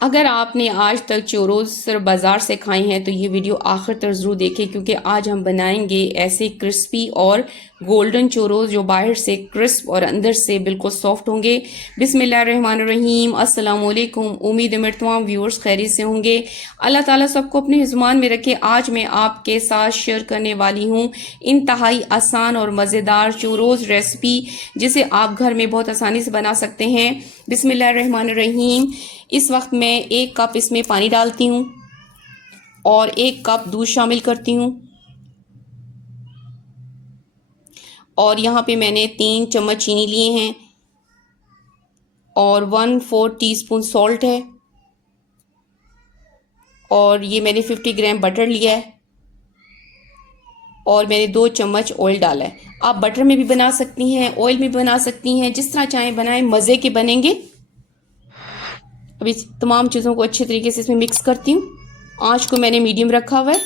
अगर आपने आज तक चोरोज़ सिर्फ बाज़ार से खाई हैं तो ये वीडियो आखिर तक ज़रूर देखें, क्योंकि आज हम बनाएंगे ऐसे क्रिस्पी और गोल्डन चोरोज़ जो बाहर से क्रिस्प और अंदर से बिल्कुल सॉफ्ट होंगे। बिस्मिल्लाहिर्रहमानिर्रहीम, अस्सलाम वालेकुम। उम्मीद है मेरे तमाम व्यूअर्स खैरियत से होंगे। अल्लाह ताला सबको अपने ज़ुबान में रखे। आज मैं आपके साथ शेयर करने वाली हूँ इंतहाई आसान और मज़ेदार चोरोज़ रेसिपी, जिसे आप घर में बहुत आसानी से बना सकते हैं। बिस्मिल्लाहिर्रहमानिर्रहीम। इस वक्त मैं 1 कप इसमें पानी डालती हूँ और 1 कप दूध शामिल करती हूँ, और यहाँ पे मैंने 3 चम्मच चीनी लिए हैं और 1/4 टीस्पून सॉल्ट है, और ये मैंने 50 ग्राम बटर लिया है, और मैंने 2 चम्मच ऑयल डाला है। आप बटर में भी बना सकती हैं, ऑयल में भी बना सकती हैं, जिस तरह चाहें बनाएं, मज़े के बनेंगे। अब इस तमाम चीज़ों को अच्छे तरीके से इसमें मिक्स करती हूँ। आँच को मैंने मीडियम रखा हुआ है।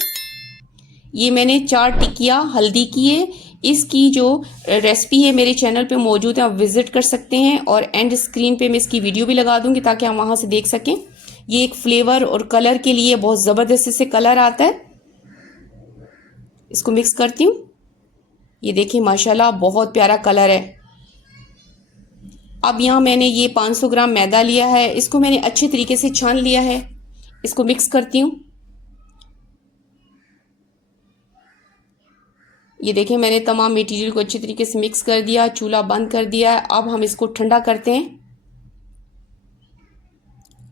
ये मैंने 4 टिकिया हल्दी की है। इसकी जो रेसिपी है मेरे चैनल पे मौजूद है, आप विजिट कर सकते हैं, और एंड स्क्रीन पे मैं इसकी वीडियो भी लगा दूंगी ताकि हम वहाँ से देख सकें। ये एक फ्लेवर और कलर के लिए बहुत ज़बरदस्त इससे कलर आता है। इसको मिक्स करती हूँ। ये देखिए माशाल्लाह बहुत प्यारा कलर है। अब यहाँ मैंने ये 500 ग्राम मैदा लिया है, इसको मैंने अच्छे तरीके से छान लिया है। इसको मिक्स करती हूँ। ये देखें मैंने तमाम मटेरियल को अच्छे तरीके से मिक्स कर दिया, चूल्हा बंद कर दिया है। अब हम इसको ठंडा करते हैं।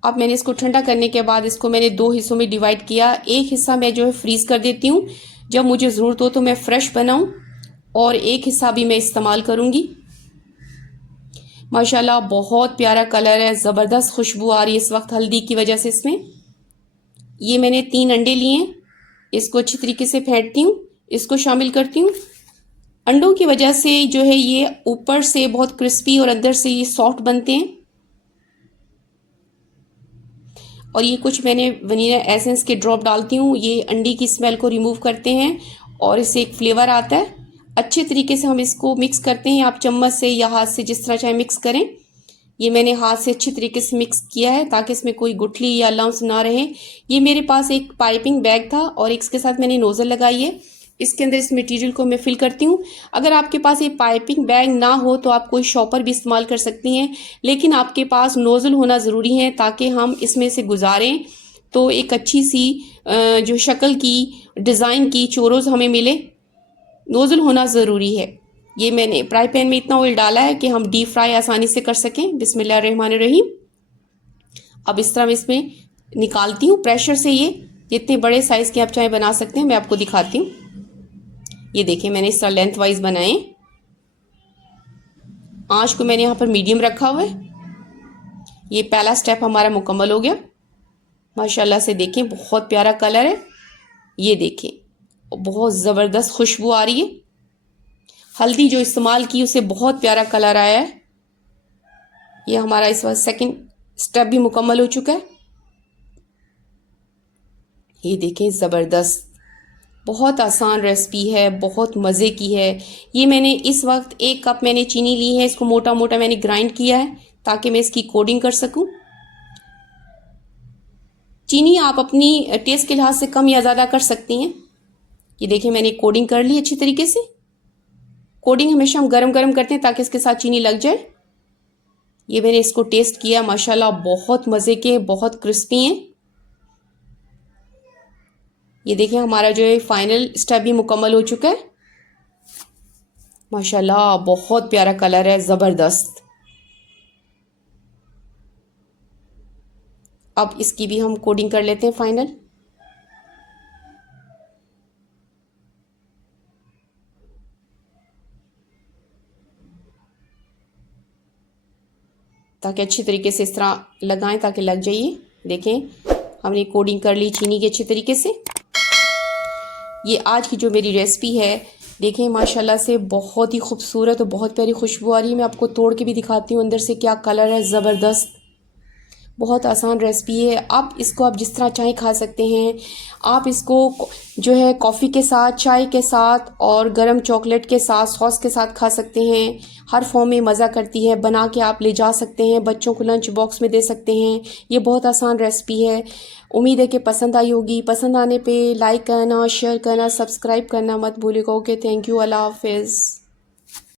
अब मैंने इसको ठंडा करने के बाद इसको मैंने 2 हिस्सों में डिवाइड किया। एक हिस्सा मैं जो है फ्रीज़ कर देती हूँ, जब मुझे ज़रूरत हो तो मैं फ्रेश बनाऊँ, और एक हिस्सा भी मैं इस्तेमाल करूँगी। माशाल्लाह बहुत प्यारा कलर है, ज़बरदस्त खुशबू आ रही है इस वक्त हल्दी की वजह से इसमें। ये मैंने 3 अंडे लिए हैं, इसको अच्छी तरीके से फेंटती हूँ, इसको शामिल करती हूँ। अंडों की वजह से जो है ये ऊपर से बहुत क्रिस्पी और अंदर से ये सॉफ्ट बनते हैं। और ये कुछ मैंने वनीला एसेंस के ड्रॉप डालती हूँ, ये अंडी की स्मेल को रिमूव करते हैं और इससे एक फ्लेवर आता है। अच्छे तरीके से हम इसको मिक्स करते हैं, आप चम्मच से या हाथ से जिस तरह चाहे मिक्स करें। ये मैंने हाथ से अच्छी तरीके से मिक्स किया है ताकि इसमें कोई गुठली या लम्स ना रहे। ये मेरे पास एक पाइपिंग बैग था और इसके साथ मैंने नोज़ल लगाई है। इसके अंदर इस मटेरियल को मैं फिल करती हूँ। अगर आपके पास ये पाइपिंग बैग ना हो तो आप कोई शॉपर भी इस्तेमाल कर सकती हैं, लेकिन आपके पास नोज़ल होना ज़रूरी है ताकि हम इसमें से गुजारें तो एक अच्छी सी जो शक्ल की डिज़ाइन की चोरोज़ हमें मिले। नोज़ल होना ज़रूरी है। ये मैंने फ्राई पैन में इतना ऑयल डाला है कि हम डीप फ्राई आसानी से कर सकें। बिस्मिल्लाहिर्रहमानिर्रहीम। अब इस तरह मैं इसमें निकालती हूँ प्रेशर से। ये जितने बड़े साइज़ के आप चाहे बना सकते हैं, मैं आपको दिखाती हूँ। ये देखिए मैंने इस तरह लेंथ वाइज बनाए। आँच को मैंने यहाँ पर मीडियम रखा हुआ है। ये पहला स्टेप हमारा मुकम्मल हो गया। माशाल्लाह से देखें बहुत प्यारा कलर है। ये देखें बहुत ज़बरदस्त खुशबू आ रही है। हल्दी जो इस्तेमाल की उससे बहुत प्यारा कलर आया है। ये हमारा इस वक्त सेकंड स्टेप भी मुकम्मल हो चुका है। ये देखें ज़बरदस्त, बहुत आसान रेसिपी है, बहुत मज़े की है। ये मैंने इस वक्त 1 कप मैंने चीनी ली है, इसको मोटा मोटा मैंने ग्राइंड किया है ताकि मैं इसकी कोडिंग कर सकूं। चीनी आप अपनी टेस्ट के लिहाज से कम या ज़्यादा कर सकती हैं। ये देखिए मैंने कोडिंग कर ली अच्छी तरीके से। कोडिंग हमेशा हम गरम गरम करते हैं ताकि इसके साथ चीनी लग जाए। ये मैंने इसको टेस्ट किया, माशाल्लाह बहुत मज़े के, बहुत क्रिस्पी हैं। ये देखिए हमारा जो है फाइनल स्टेप भी मुकम्मल हो चुका है। माशाल्लाह बहुत प्यारा कलर है, ज़बरदस्त। अब इसकी भी हम कोडिंग कर लेते हैं फाइनल। ताकि अच्छी तरीके से इस तरह लगाएं ताकि लग जाइए। देखें हमने कोडिंग कर ली चीनी की अच्छी तरीके से। ये आज की जो मेरी रेसिपी है, देखें माशाल्लाह से बहुत ही खूबसूरत और बहुत प्यारी खुशबू आ रही है। मैं आपको तोड़ के भी दिखाती हूँ अंदर से क्या कलर है, ज़बरदस्त। बहुत आसान रेसिपी है। आप जिस तरह चाहे खा सकते हैं। आप इसको जो है कॉफ़ी के साथ, चाय के साथ और गरम चॉकलेट के साथ, सॉस के साथ खा सकते हैं। हर फॉर्म में मज़ा करती है। बना के आप ले जा सकते हैं, बच्चों को लंच बॉक्स में दे सकते हैं। ये बहुत आसान रेसिपी है। उम्मीद है कि पसंद आई होगी। पसंद आने पे लाइक करना, शेयर करना, सब्सक्राइब करना मत भूलिएगा। ओके, थैंक यू, अल्लाह हाफिज़।